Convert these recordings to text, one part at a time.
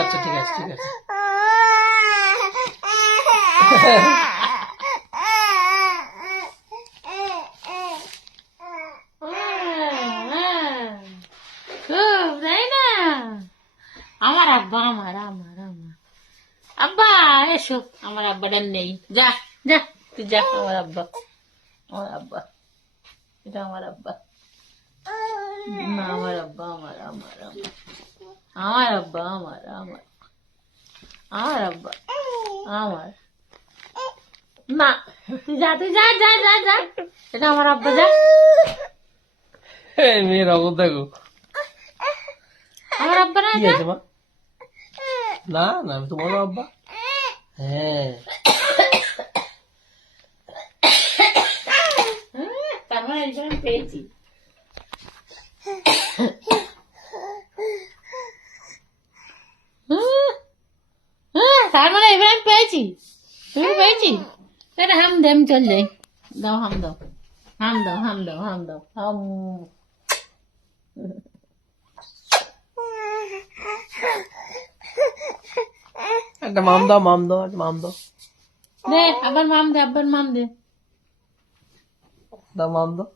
আচ্ছা ঠিক আছে ঠিক আছে। খুব তাই না? আমার আব্বা, আমার আমার আমার আব্বা, এসো। আমার আব্বাটা নেই, যা যা, তুই যা। আমার আব্বা, আমার আব্বা, এটা আমার আব্বা না, আমার আব্বা, আমার আমার আমার আমার আব্বা, আমার আমার আমার আব্বা, আমার না। তুই যা, তুই যা যা যা যা, এটা আমার আব্বা, যা। মেয়ের অবস্থা গো। আমার আব্বা না, কি যা। আছে মা? না না, আমি তোমার আব্বা। হ্যাঁ তার মানে একজন আমি পেয়েছি। তার মানে এবার আমি পেয়েছি। তুমি পেয়েছি? এটা হাম দে, আমি চল যাই। দাও, হাম দাও, হাম দাও, হাম দাও, হাম দাও, হাম। একটা মাম দাও, মাম দাও, একটা মাম দাও, দে, আবার মাম দে, আবার মাম দে। দাও মাম দাও।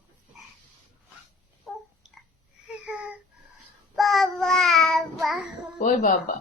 ওই বাবা।